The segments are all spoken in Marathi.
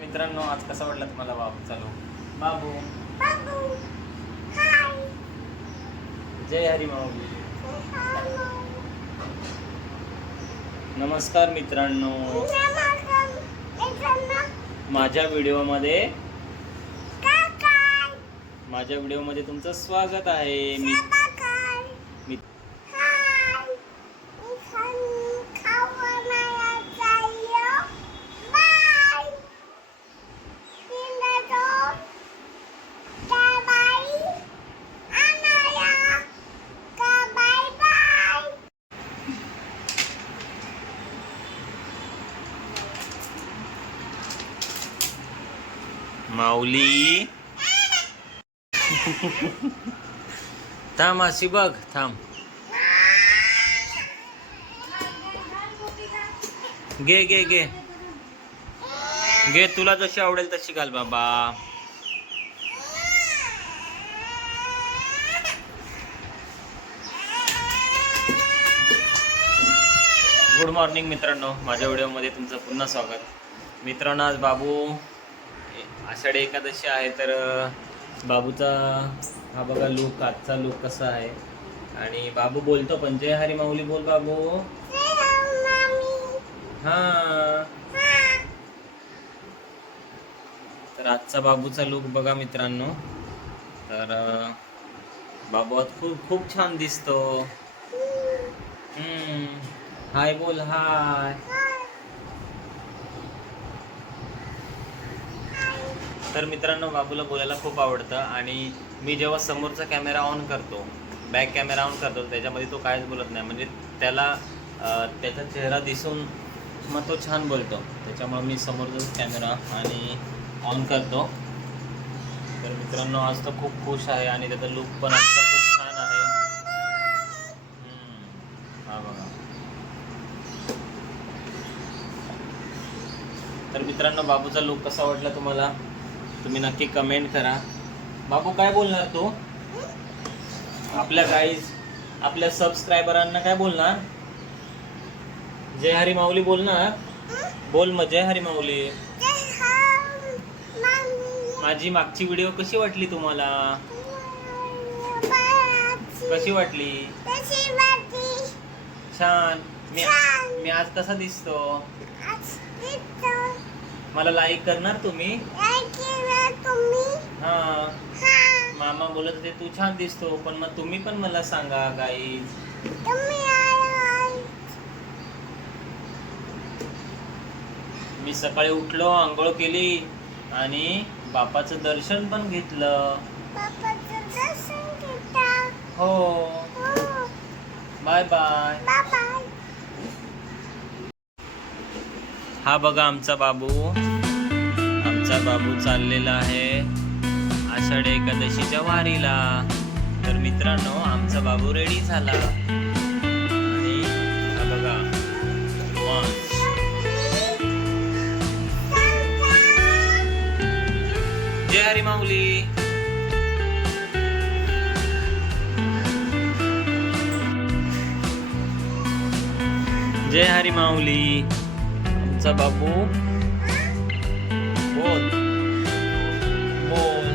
मित्रांनो आज कसा वाटला तुम्हाला बाबू. चालू बाबू जय हरी माऊली. नमस्कार मित्रांनो. माझ्या व्हिडिओमध्ये माझ्या व्हिडिओमध्ये तुमचं स्वागत आहे. मी बाबा काय मी हाय मी खाऊन खावणारा चाललो बाय पिंडाचो काय बाई आणाया का बाय बाय माऊली. थांब अशी बघ थांब. घे घे घे. घे तुला जशी आवडेल तशी घाल बाबा. गुड मॉर्निंग मित्रांनो. माझ्या व्हिडिओमध्ये तुमचं पुन्हा स्वागत. मित्रांनो आज बाबू आषाढी एकादशी आहे तर बाबूचा हा बघा लुक आजचा लुक कसा आहे. आणि बाबू बोलतो पण जय हरी माऊली बोल बाबू. हा. तर आजचा बाबूचा लुक बघा मित्रांनो. तर बाबू आज खूप खूप छान दिसतो. हम्म. हाय बोल हाय तर मित्रांनो बाबूला बोलायला खूप आवडतं आणि मी जेव्हा समोरचा कॅमेरा ऑन करतो बॅक कॅमेरा ऑन करतो त्याच्यामध्ये तो काहीच बोलत नाही. म्हणजे त्याला त्याचा चेहरा दिसून मग तो छान बोलतो. त्याच्यामुळे मी समोरचा कॅमेरा आणि ऑन करतो. तर मित्रांनो आज तो खूप खुश आहे आणि त्याचा लुक पण आजचा खूप छान आहे. हा बघा. तर मित्रांनो बाबूचा लुक कसा वाटला तुम्हाला? तुम्ही नक्की कमेंट करा. बाबू काय बोलणार तू? आपल्या गाईज आपल्या सबस्क्रायबरांना काय बोलणार? जय हरी माऊली बोलणार? बोल मग जय हरी माऊली. माझी मागची व्हिडिओ कशी वाटली तुम्हाला? कशी वाटली? छान. मी छान. मी आज कसा दिसतो? मला लाईक करणार तुम्ही? हा. मामा बोलत होते तू छान दिसतो पण मग तुम्ही पण मला सांगा गाईज मी सकाळी उठलो आंघोळ केली आणि बापाचं दर्शन पण घेतलं. हो. Bye bye. हा बघा आमचा बाबू. आमचा बाबू चाललेला आहे. आषाढ एकादशीच्या वारीला. तर मित्रांनो आमचा बाबू रेडी झाला. आणि बघा जय हरी माऊली. जय हरी माऊली. आमचा बाबू बोल. बोल.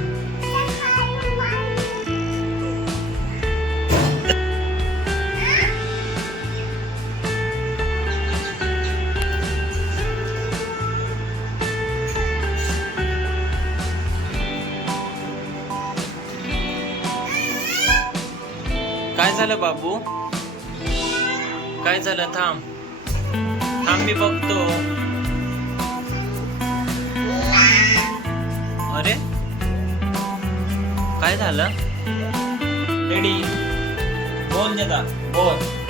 काय झालं बाबू? काय झालं? थांब. थांब मी बघतो. अरे. काय झालं? रेडी बोल जगा बोल.